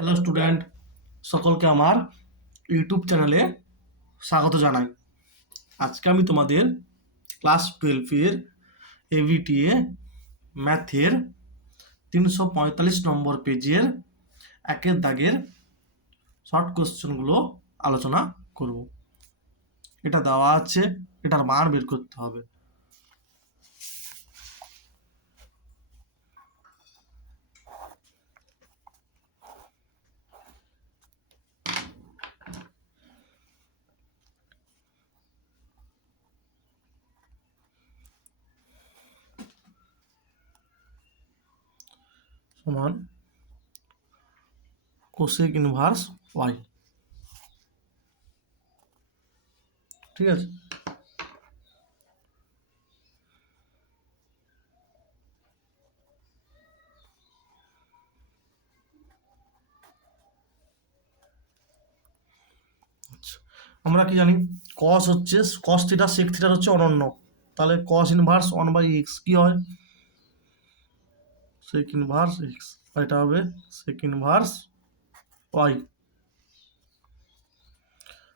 Hello student, সকলকে আমার YouTube চ্যানেলে স্বাগত জানাই। আজকে আমি তোমাদের ক্লাস 12-এর এভিটিএ ম্যাথের 345 নম্বর পেজের একের দাগের শর্ট কোশ্চেনগুলো আলোচনা করব। এটা দেওয়া আছে, এটার মান বের করতে হবে। সমান কোসেক ইনভার্স ওয়াই। ঠিক আছে, আমরা কি জানি কস হচ্ছে কস থিটা সেক থিটার হচ্ছে অনন্য, তাহলে কস ইনভার্স 1/x কি হয়? সেক ইনভার্স এক্স, এটা হবে সেক ইনভার্স ওয়াই।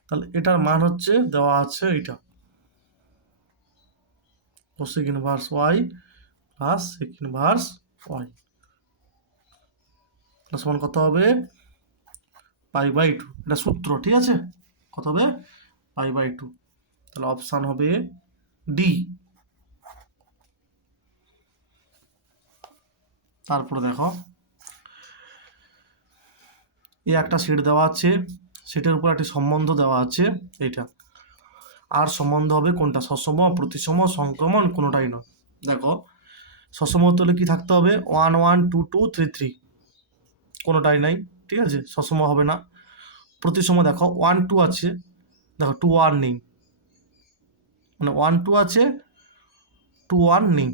তাহলে এটার মান হচ্ছে দেওয়া আছে এটা cosec inverse y plus sec inverse y সমান কত হবে? π/2। এটা সূত্র, ঠিক আছে? কত হবে? π/2। তাহলে অপশান হবে ডি। তারপরে দেখো, এই একটা সেট দেওয়া আছে, সেটের উপর একটি সম্বন্ধ দেওয়া আছে এইটা। আর সম্বন্ধ হবে কোনটা? সসম, প্রতিসম, সংক্রমণ, কোনোটাই নয়। দেখো, সসম হতে হলে কি থাকতে হবে? 1 1 2 2 3 3, কোনোটাই নাই, ঠিক আছে, সসম হবে না। প্রতিসম দেখো 1 2 আছে, দেখো 2 1 নেই, মানে 1 2 আছে 2 1 নেই।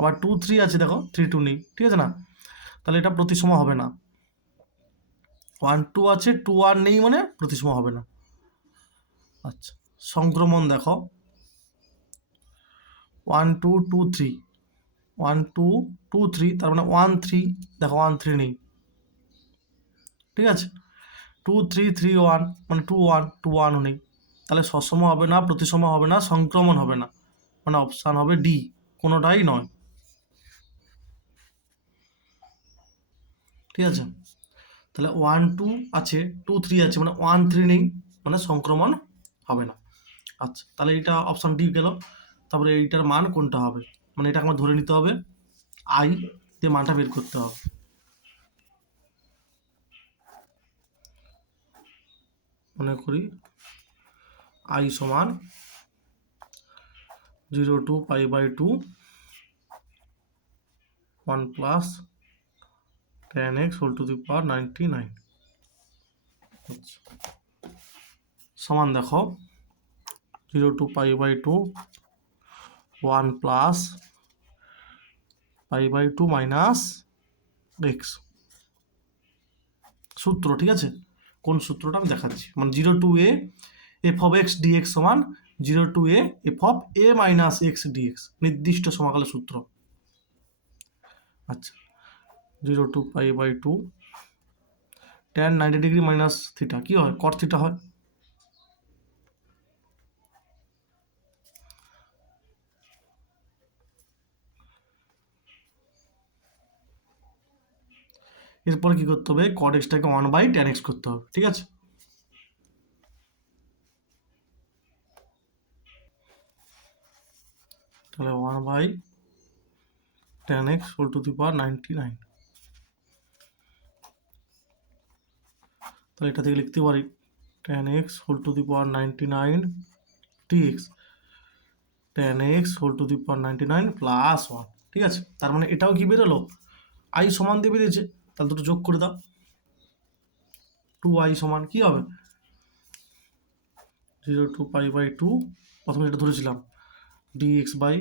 আবার 2 3 আছে, দেখো 3 2 নেই, ঠিক আছে না? তাহলে এটা প্রতিসম হবে না। 1 2 আছে 2 1 নেই, মানে প্রতিসম হবে না। আচ্ছা, সংক্রমণ দেখো 1 2 2 3, 1 2 2 3, তার মানে 1 3, দেখো 1 3 নেই, ঠিক আছে। 2 3 3 1, মানে 2 1 2 1 নেই। তাহলে সসম হবে না, প্রতিসম হবে না, সংক্রমণ হবে না, মানে অপশান হবে ডি, কোনোটাই নয়। ঠিক আছে, তাহলে 1 2 আছে 2 3 আছে, মানে 1 3 নেই, মানে সংক্রমণ হবে না। আচ্ছা, তাহলে এটা অপশান ডি গেল। তারপরে এইটার মান কোনটা হবে, মানে এটাকে আমার ধরে নিতে হবে, আই দিয়ে মানটা বের করতে হবে। মনে করি আই সমান 0 to π/2 1 plus tan x whole to the power 99। সমান দেখো 0 to π/2 1 প্লাস π/2 মাইনাস এক্স, সূত্র, ঠিক আছে? কোন সূত্রটা আমি দেখাচ্ছি, মানে 0 to a f of x dx সমান 0 to a f of a minus x dx, নির্দিষ্ট সমাকলের সূত্র। আচ্ছা, 0 to π/2 tan 90 degree minus theta কি হয়? কট থিটা হয়। এরপরে কি করতে হবে? কট এক্সটাকে 1/tan x করতে হবে, ঠিক আছে? তাহলে 1/tan x whole to the power 99। তাহলে এটা থেকে লিখতে পারি tan x whole to the power 99 dx, tan x whole to the power 99 plus 1, ঠিক আছে? তার মানে এটাও কি বেরোলো? আই সমান দিয়ে বেরিয়েছে, তাহলে দুটো যোগ করে দাও। 2i সমান কি হবে? 0 to π/2, প্রথমে এটা ধরেছিলাম dx by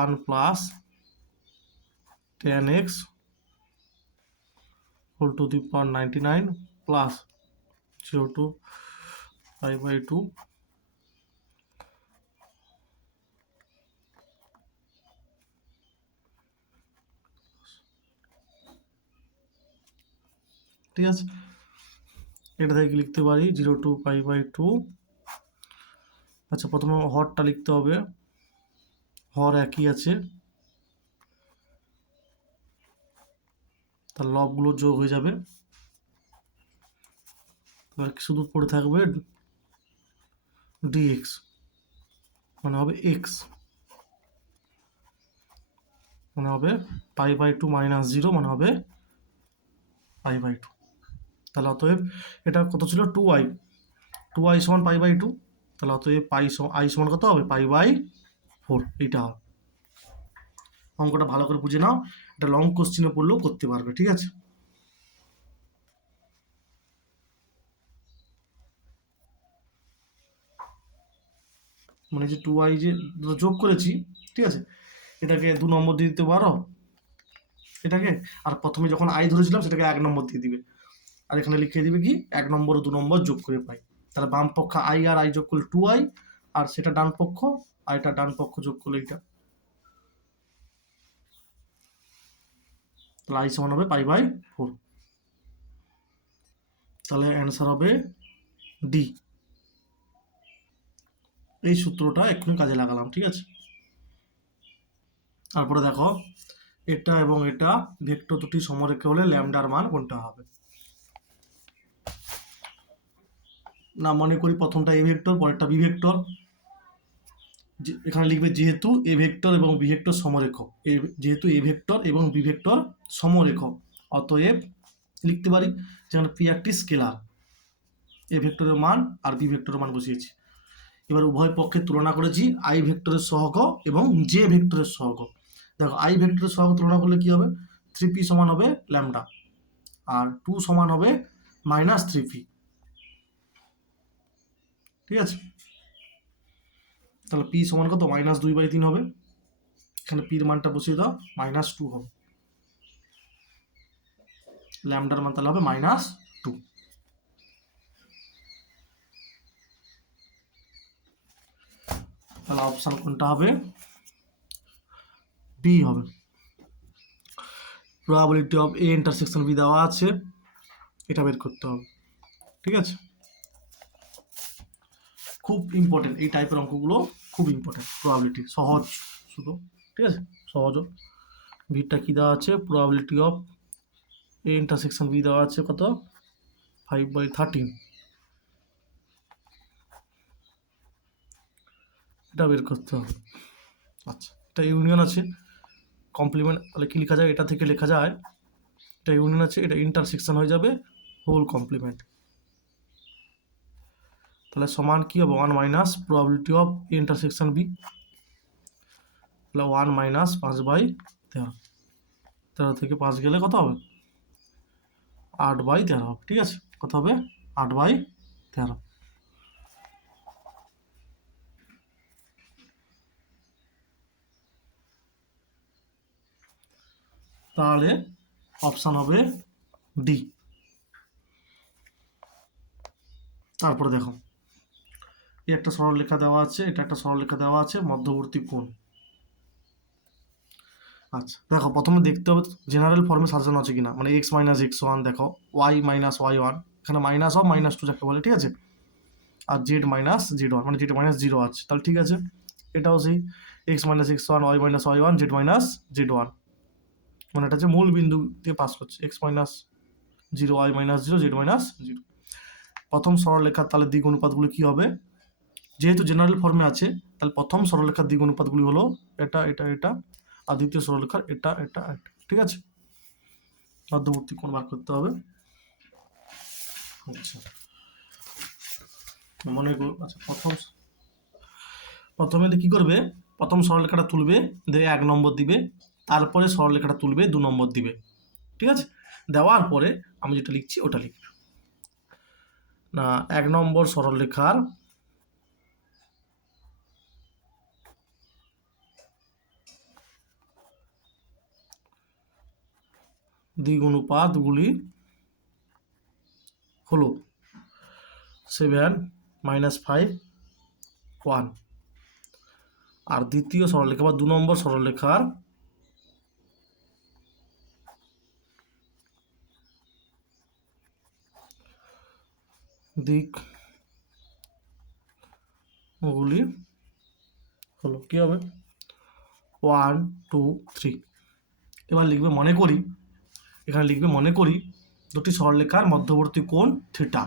1 plus tan x whole to the power 99 plus 0 to π/2 . ঠিক আছে, এটা থেকে লিখতে পারি 0 to π/2। আচ্ছা, প্রথমে হরটা লিখতে হবে, হর একই আছে, তার লবগুলো যোগ হয়ে যাবে, এবার শুধু পড়ে থাকবে dx, মানে হবে x, মানে হবে π/2 - 0, মানে হবে π/2। তাহলে অতএব এটা কত ছিল, 2i, 2i সমান π/2, তাহলে অতএব i সমান কত হবে, π/4, এইটা হবে। অঙ্কটা ভালো করে বুঝে নাও, এটা লং কোশ্চেনে পড়লেও করতে পারবে, ঠিক আছে। মানে যে 2i যে যোগ করেছি, ঠিক আছে, এটাকে 2 নম্বর দিয়ে দিতে পারো এটাকে, আর প্রথমে যখন i ধরেছিলাম সেটাকে 1 নম্বর দিয়ে দিবে, আর এখানে লিখে দিবে কি 1 নম্বর ও 2 নম্বর যোগ করে পাই। তাহলে বাম পক্ষ i আর i যোগ করলে 2i, আর সেটা ডান পক্ষ, আর এটা ডান পক্ষ যোগ করলে এটা, তাহলে i সমান হবে π/4। তাহলে অ্যান্সার হবে ডি। এই সূত্রটা এক্ষুনি কাজে লাগালাম, ঠিক আছে। তারপরে দেখো, এটা এবং এটা ভেক্টর দুটি সমরেখা হলে ল্যামডার মান কোনটা হবে। না, মনে করি প্রথমটা এ ভেক্টর, পরেরটা বি ভেক্টর। এখানে লিখবে যেহেতু এ ভেক্টর এবং বি ভেক্টর সমরেখ, যেহেতু এ ভেক্টর এবং বি ভেক্টর সমরেখ, অতএব লিখতে পারি যেখানে পি একটি স্কেলার, এ ভেক্টরের মান আর বি ভেক্টরের মান বসিয়েছি। এবার উভয় পক্ষে তুলনা করেছি আই ভেক্টরের সহগ এবং জে ভেক্টরের সহগ। দেখো, আই ভেক্টরের সহগ তুলনা করলে কি হবে, 3p সমান হবে ল্যামডা, আর 2 সমান হবে -3p, ঠিক আছে। তাহলে p সমান কত, -2/3 হবে, এখানে p এর মানটা বসিয়ে দাও, -2 হবে, ল্যামডার মান তাহলে হবে -2। তাহলে অপশন কোনটা হবে, বি হবে। Probability of A intersection B দেওয়া আছে, এটা বের করতে হবে, ঠিক আছে। খুব ইম্পর্টেন্ট এই টাইপের অঙ্কগুলো, খুব ইম্পর্টেন্ট, প্রবাবিলিটি সহজ শুধু, ঠিক আছে, সহজ। ভিটা কি দেওয়া আছে, probability of A intersection B দেওয়া আছে কত, 5/13, এটা বের করতে হবে। আচ্ছা, এটা ইউনিয়ন আছে, কমপ্লিমেন্ট, তাহলে কি লেখা যায়, এটা থেকে লেখা যায়, এটা ইউনিয়ন আছে, এটা ইন্টারসেকশন হয়ে যাবে হোল কমপ্লিমেন্ট, তাহলে সমান কি হবে, 1 minus probability of intersection B, তাহলে 1 মাইনাস 5/13, 13 থেকে 5 গেলে কত হবে, 8/13 হবে, ঠিক আছে, কত হবে, 8/13। তাহলে অপশান হবে ডি। তারপরে দেখো, এই একটা সরলরেখা দেওয়া আছে, এটা একটা সরলরেখা দেওয়া আছে, মধ্যবর্তী কোণ। আচ্ছা, দেখো প্রথমে দেখতে হবে জেনারেল ফর্মে সাজানো আছে কিনা, মানে x - x1, দেখো y - y1, এখানে মাইনাস অফ -2 যাকে বলে, ঠিক আছে, আর z - z1, মানে z - 0 আছে, তাহলে ঠিক আছে। এটাও সেই x - x1, y - y1, z - z1, মানে এটা হচ্ছে মূল বিন্দু দিয়ে পাস করছে, x - 0, y - 0, z - 0। প্রথম সরলরেখার তাহলে দিক অনুপাতগুলি কি হবে, যেহেতু জেনারেল ফর্মে আছে, তাহলে প্রথম সরলরেখার দিক অনুপাতগুলি হলো এটা এটা এটা, আর দ্বিতীয় সরলরেখার এটা এটা এটা, ঠিক আছে। মধ্যবর্তী কোণ বার করতে হবে। আচ্ছা, মনে করো, আচ্ছা, প্রথমে কি করবে, প্রথম সরলরেখাটা তুলবে, দিয়ে 1 নম্বর দিবে, তারপরে সরলরেখাটা তুলবে 2 নম্বর দিবে, ঠিক আছে। দেওয়ার পরে আমি যেটা লিখছি ওটা লিখবে না, 1 নম্বর সরলরেখার দিক অনুপাতগুলি হলো 7 - 5 1, আর দ্বিতীয় সরলরেখা বা 2 নম্বর সরলরেখার দিক গুলি হলো কি হবে 1 2 3। এবার লিখবে মনে করি, এখানে লিখবে মনে করি দুটি সরলরেখার মধ্যবর্তী কোণ থিটা।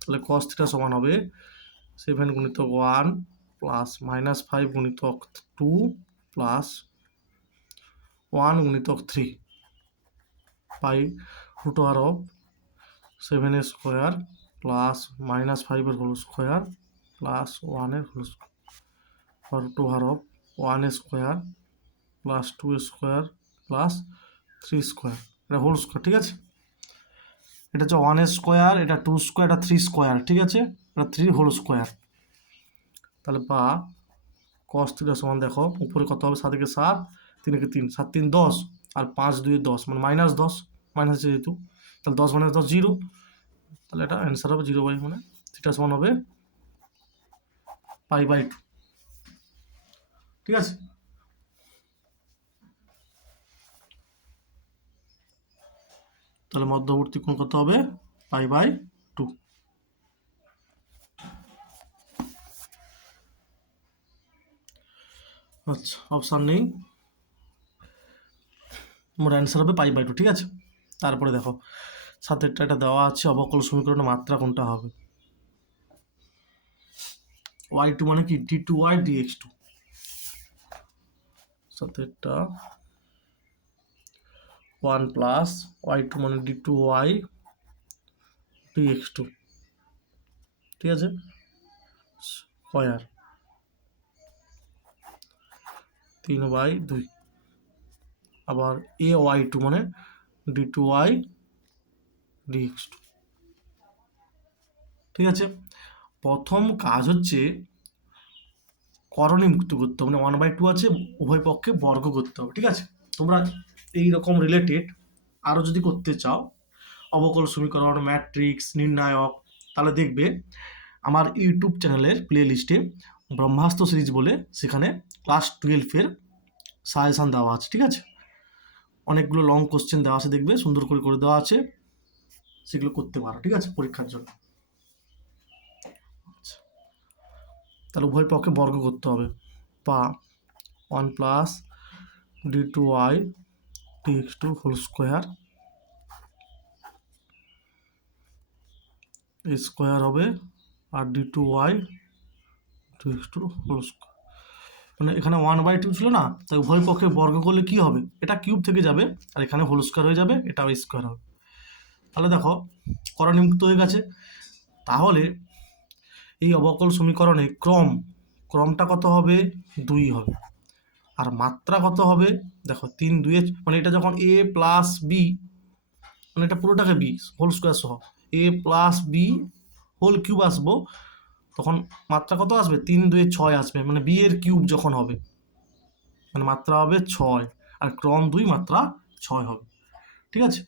তাহলে cos থিটা সমান হবে 7 গুণিতক 1 প্লাস -5 গুণিতক 2 প্লাস 1 গুণিতক 3 পাই রুট ওভার অফ 7 এর স্কোয়ার প্লাস -5 এর হোল স্কোয়ার প্লাস 1 এর whole square root over of 1 এর স্কোয়ার প্লাস 2 এর স্কোয়ার প্লাস 3 স্কোয়ার, এটা হোল স্কোয়ার। ঠিক আছে, এটা হচ্ছে 1 এর স্কোয়ার, এটা 2 স্কোয়ার, এটা 3 স্কোয়ার। ঠিক আছে, এটা 3 হোল স্কোয়ার। তাহলে বা cos থিটা সমান দেখো উপরে কত হবে 7 একে 7 3 একে 3 7 3 10 আর 5 2 10 মানে -10 মাইনাস যেহেতু তাহলে 10 - 10 0, তাহলে এটা অ্যান্সার হবে 0/, মানে থিটা সমান হবে π/2। ঠিক আছে, তাহলে মধ্যবর্তী কোণ কত হবে π/2। আচ্ছা, অপশান নেই, মোট অ্যান্সার হবে π/2। ঠিক আছে, তারপরে দেখো সাথেরটা এটা দেওয়া আছে অবকল সমীকরণের মাত্রা কোনটা হবে। y2 মানে কি d2y dx2, সাথেরটা 1 প্লাস y2 মানে d2y dx2। ঠিক আছে, স্কয়ার 3/2 আবার ay2 মানে d2y dx2। ঠিক আছে, প্রথম কাজ হচ্ছে করণী মুক্ত করতে হবে, মানে 1/2 আছে উভয় পক্ষে বর্গ করতে হবে। ঠিক আছে, তোমরা এই রকম রিলেটেড আরও যদি করতে চাও অবকল সমীকরণ, ম্যাট্রিক্স, নির্ণায়ক, তাহলে দেখবে আমার ইউটিউব চ্যানেলের প্লে লিস্টে ব্রহ্মাস্ত্র সিরিজ বলে সেখানে ক্লাস 12-এর সাজেশান দেওয়া আছে। ঠিক আছে, অনেকগুলো লং কোশ্চেন দেওয়া আছে, দেখবে সুন্দর করে করে দেওয়া আছে, সেগুলো করতে পারো। ঠিক আছে, পরীক্ষার জন্য। তাহলে উভয় পক্ষে বর্গ করতে হবে, বা 1 plus d2y dx2 whole square square হবে আর d2y dx2 হোল স্কোয়ার, মানে এখানে 1/2 ছিল না, তাই উভয় পক্ষে বর্গ করলে কি হবে, এটা কিউব থেকে যাবে আর এখানে হোল স্কোয়ার হয়ে যাবে, এটাও স্কোয়ার হবে। তাহলে দেখো করণীমুক্ত হয়ে গেছে। তাহলে এই অবকল সমীকরণে ক্রমটা কত হবে 2 হবে, আর মাত্রা কত হবে দেখো 3 2 মানে এটা যখন a প্লাস বি, মানে এটা পুরোটাকে বি হোল স্কোয়ার সহ a plus B whole cube আসবো, তখন মাত্রা কত আসবে 3 2 6 আসবে, মানে বি এর কিউব যখন হবে মানে মাত্রা হবে 6, আর ক্রম 2 মাত্রা 6 হবে। ঠিক আছে,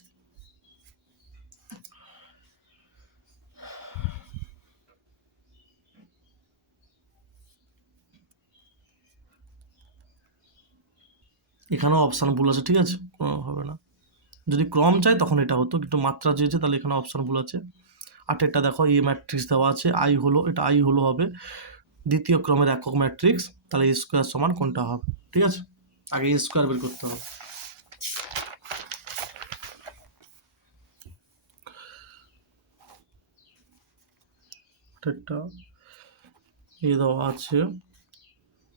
এখানেও অপশান ভুল আছে। ঠিক আছে, হবে না, যদি ক্রম চাই তখন এটা হতো, কিন্তু মাত্রা চেয়েছে তাহলে এখানে অপশান ভুল আছে। 8-এরটা দেখো এ ম্যাট্রিক্স দেওয়া আছে, আই হলো, এটা আই হলো হবে দ্বিতীয় ক্রমের একক ম্যাট্রিক্স, তাহলে এ স্কোয়ার সমান কোনটা হবে। ঠিক আছে, আগে এ স্কোয়ার বের করতে হবে। এটা এ দেওয়া আছে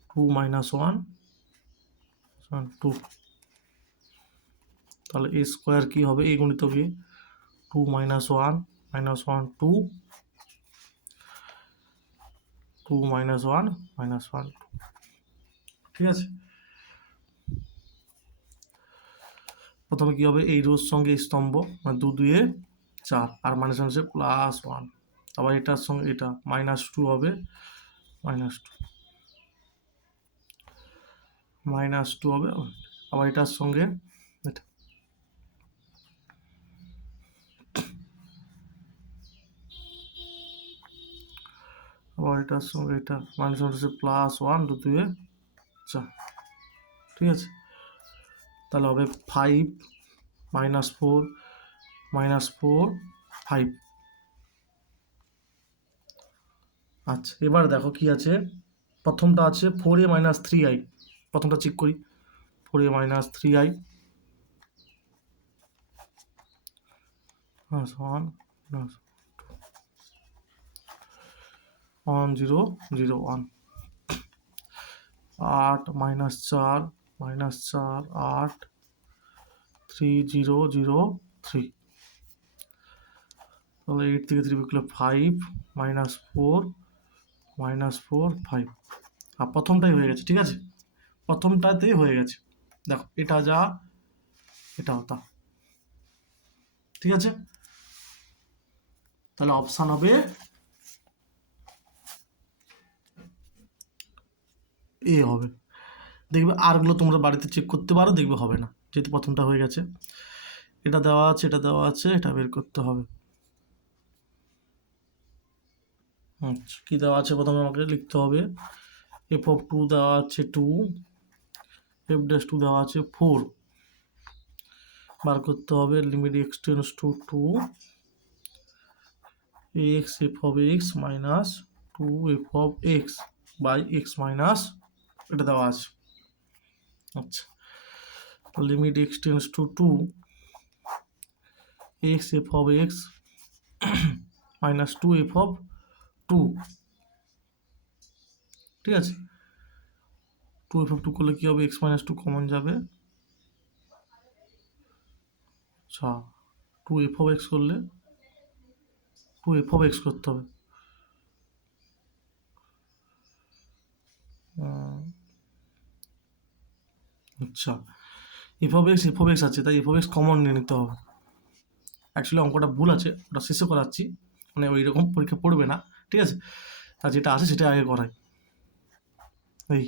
2 - 1 2, তাহলে এ স্কোয়ার কি হবে এ গুণিতক এ 2 - 1 -1 2 2 - 1 -1 2। ঠিক আছে, প্রথমে কি হবে এই রোর সঙ্গে স্তম্ভ, মানে 2 2 এ 4 আর মাইনাস হচ্ছে +1, আবার এটার সঙ্গে এটা -2 হবে -2 হবে, আবার এটার সঙ্গে এটা আবার এটার সঙ্গে এটা মাইনাস হচ্ছে +1 2 2 এ 4। ঠিক আছে, তাহলে হবে 5 -4 -4 5। আচ্ছা এবার দেখো কি আছে, প্রথমটা আছে 4a মাইনাস 3i, প্রথমটা চেক করি, 4a minus 3i plus 1 plus 1 0 0 1, 8 minus 4 minus 4 8 3 0 0 3, তাহলে 8 থেকে 3 বিয়োগ করলে 5 মাইনাস 4 মাইনাস 4 5, আর প্রথমটাই হয়ে গেছে, ঠিক আছে, প্রথমটাতেই হয়ে গেছে, দেখো এটা যা এটাও তা, ঠিক আছে, তাহলে অপশান হবে এ হবে। দেখবে আরগুলো তোমরা বাড়িতে চেক করতে পারো, দেখবে হবে না, যেহেতু প্রথমটা হয়ে গেছে। এটা দেওয়া আছে, এটা দেওয়া আছে, এটা বের করতে হবে। আচ্ছা কী দেওয়া আছে প্রথমে আমাকে লিখতে হবে, এফ অফ 2 দেওয়া আছে 2, এফ ড্যাশ 2 দেওয়া আছে 4, বার করতে হবে limit x tends to 2 x f of x minus 2 f of x by x minus, এটা দেওয়া আছে। আচ্ছা limit x tends to 2 x f of x minus 2 f of 2, ঠিক আছে, 2 এফ অফ 2 করলে কী হবে, এক্স মাইনাস 2 কমন যাবে, আচ্ছা 2 এফ অফ এক্স করলে 2 এফ অফ এক্স করতে হবে, আচ্ছা এফ অফ এক্স আছে, তাই এফ অফ এক্স কমন নিয়ে নিতে হবে। অ্যাকচুয়ালি অঙ্কটা ভুল আছে, ওটা শেষে করাচ্ছি, মানে ওই রকম পরীক্ষা পড়বে না, ঠিক আছে, আর যেটা আছে সেটা আগে করাই। এই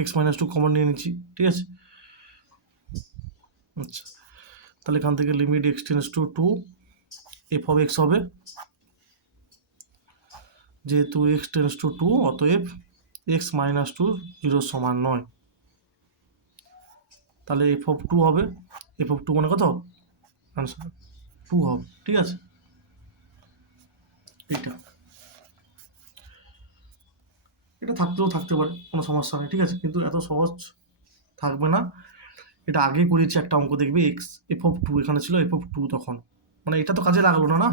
এক্স মাইনাস 2 কমন নিয়ে নিচ্ছি, ঠিক আছে, আচ্ছা তাহলে এখান থেকে limit x tends to 2 f of x হবে, যেহেতু এক্স টেন্ডস টু 2 অতএব এক্স মাইনাস 2 0 সমান নয়, তাহলে এফ অফ 2 হবে, এফ অফ 2 মানে কত, আনসার 2 হবে, ঠিক আছে, এইটা এটা থাকতেও থাকতে পারে, কোনো সমস্যা নেই, ঠিক আছে, কিন্তু এত সহজ থাকবে না। এটা আগে করেছি একটা অঙ্ক, দেখবে এক্স এফ অফ 2 এখানে ছিল এফ অফ 2, তখন মানে এটা তো কাজে লাগলো না, না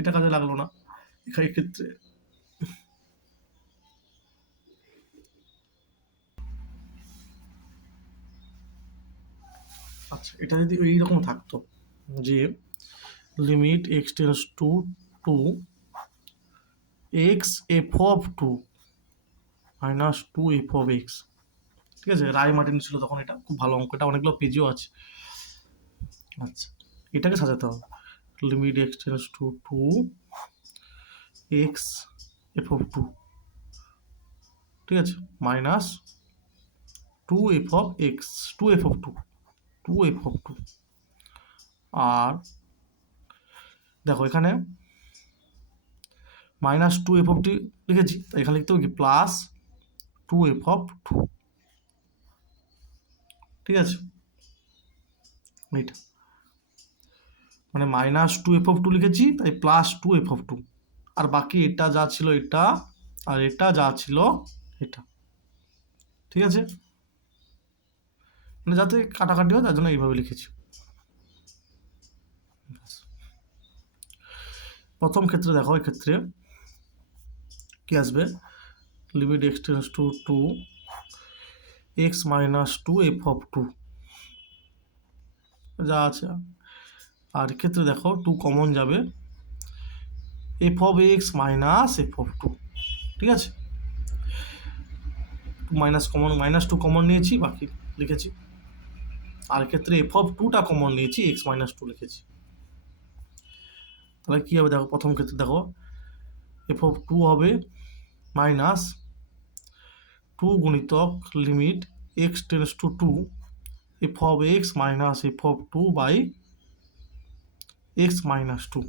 এটা কাজে লাগলো না এখানে ক্ষেত্রে। আচ্ছা এটা যদি এইরকম থাকতো যে limit x tends to 2 x f of 2 minus 2 f of x, ঠিক আছে, রায় মার্টিন ছিল তখন, এটা খুব ভালো অঙ্ক, এটা অনেকগুলো পেজও আছে। আচ্ছা এটাকে সাজাতে হবে, limit x tends to 2 x f of 2, ঠিক আছে, minus 2 f of x 2 f of 2 2 f of 2, আর দেখো এখানে মাইনাস 2 এফ অফ টি লিখেছি, তাই এখানে লিখতে হবে কি প্লাস 2 এফ অফ 2, ঠিক আছে, এইটা মানে মাইনাস 2 এফ অফ 2 লিখেছি, তাই প্লাস 2 এফ অফ 2, আর বাকি এটা যা ছিল এটা, আর এটা যা ছিল এটা, ঠিক আছে, মানে যাতে কাটাকাটি হয় তার জন্য এইভাবে লিখেছি। প্রথম ক্ষেত্রে দেখো, এই ক্ষেত্রে কি আসবে, limit x tends to 2 x minus 2 f of 2 যা আছে, আর ক্ষেত্রে দেখো 2 কমন যাবে, F of x minus f of 2, ঠিক আছে, মাইনাস কমন মাইনাস 2 কমন নিয়েছি, বাকি লিখেছি, আর ক্ষেত্রে এফ অফ 2টা কমন নিয়েছি, এক্স মাইনাস 2 লিখেছি, তাহলে কী হবে দেখো, প্রথম ক্ষেত্রে দেখো এফ অফ 2 হবে মাইনাস 2 গুণিতক limit x tends to 2 f of x minus f of 2 by x minus 2,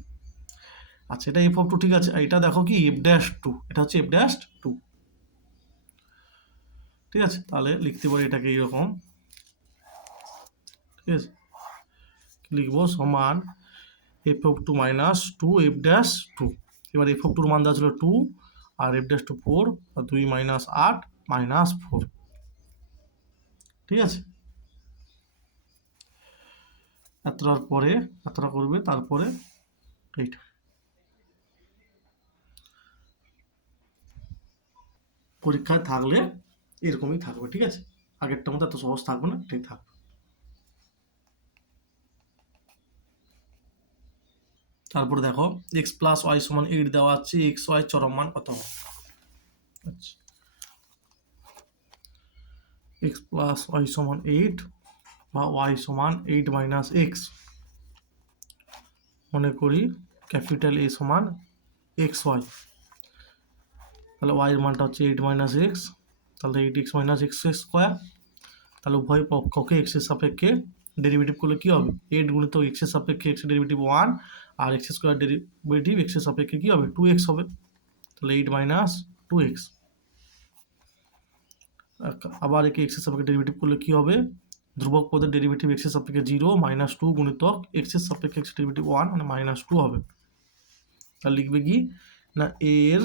আচ্ছা এটা এফ অফ 2, ঠিক আছে, এটা দেখো কি এফ ড্যাশ 2, এটা হচ্ছে এফ ড্যাশ 2, ঠিক আছে, তাহলে লিখতে পারি এটাকে এইরকম, ঠিক আছে, লিখবো সমান f of two minus two f dash two. এবার এফ অফ টুর মান দেওয়া ছিল টু, আর এফ ড্যাশ টু 4, আর 2 মাইনাস 8 মাইনাস 4। ঠিক আছে, এতটার পরে এতটা করবে, তারপরে এইটা। পরীক্ষায় থাকলে এরকমই থাকবে। ঠিক আছে, আগেরটার মধ্যে এত সহজ থাকবে না, ঠিক থাকবে। তারপরে দেখো এক্স প্লাস ওয়াই সমান 8 দেওয়া আছে, এক্স ওয়াই চরম মান কত হবে? আচ্ছা, এক্স প্লাস ওয়াই সমান 8 বা ওয়াই সমান 8 মাইনাস এক্স। মনে করি ক্যাপিটাল এ সমান এক্স ওয়াই, তাহলে ওয়াইয়ের মানটা হচ্ছে 8 মাইনাস এক্স, তাহলে 8x মাইনাস এক্স স্কোয়ার। তাহলে উভয় পক্ষকে এক্সের সাপেক্ষে ডেরিভেটিভ করলে কী হবে? 8 গুণিত এক্সের সাপেক্ষে এক্সের ডেরিভেটিভ 1, আর এক্স স্কোয়ার ডেরিভেটিভ এক্সের সাপেক্ষে কী হবে? 2x হবে। তাহলে 8 মাইনাস 2x। আবার একে এক্সের সাপেক্ষে ডেরিভেটিভ করলে কী হবে? ধ্রুবক পদের ডেরিভেটিভ এক্সের সাপেক্ষে 0 মাইনাস 2 গুণিতক এক্সের সাপেক্ষে এক্সের ডেরিভেটিভ 1 মানে মাইনাস 2 হবে। তাহলে লিখবে কি না, এ এর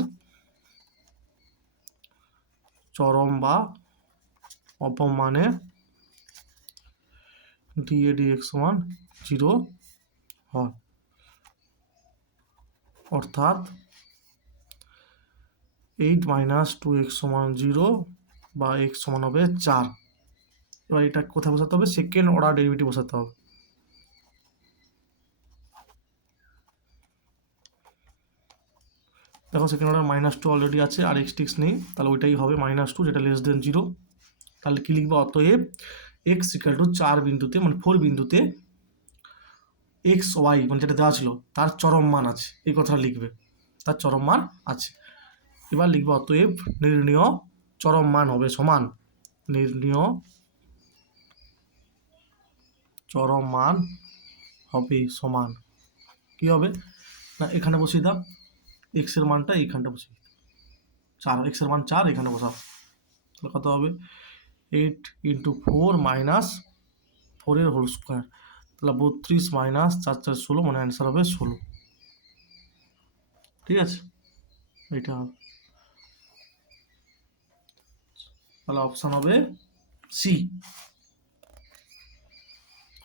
চরম বা অপমানে ডিএ ডিএক্স সমান 0 হয়, অর্থাৎ 8 মাইনাস 2x সমান 0 বা x সমান হবে 4। এবার এটা কোথায় বসাতে হবে? সেকেন্ড অর্ডার ডেরিভেটিভ বসাতে হবে। দেখো সেকেন্ড অর্ডার মাইনাস 2 অলরেডি আছে, আর এক্স টিক্স নেই, তাহলে ওইটাই হবে মাইনাস 2, যেটা লেস দেন 0। তাহলে কি লিখবো? অতএব x ইকুয়াল টু 4 বিন্দুতে মানে 4 বিন্দুতে এক্স ওয়াই মানে যেটা দেওয়া ছিল তার চরম মান আছে, এই কথাটা লিখবে, তার চরম মান আছে। এবার লিখবো অতএব নির্ণীয় চরম মান হবে সমান, নির্ণীয় চরম মান হবে সমান কি হবে না, এখানে বসিয়ে দাও এক্স এর মানটা, এইখানটা বসিয়ে 4, এক্স এর মান 4 এখানে বসাও। তাহলে কত হবে? 8 ইন্টু 4 মাইনাস 4 এর হোল স্কোয়ার, তাহলে 32 মাইনাস 4 4 16 মানে অ্যান্সার হবে 16। ঠিক আছে, এইটা হবে, তাহলে অপশান হবে সি,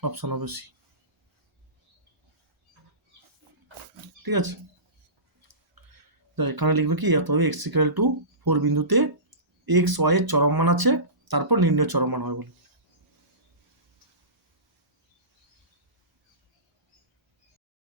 অপশান হবে সি। ঠিক আছে, তো এখানে লিখবে কি, এত হবে এক্স ইকুয়াল টু 4 বিন্দুতে এক্স ওয়াই এর চরম মান আছে, তারপর নির্ণয় চরম মান হবে বলে।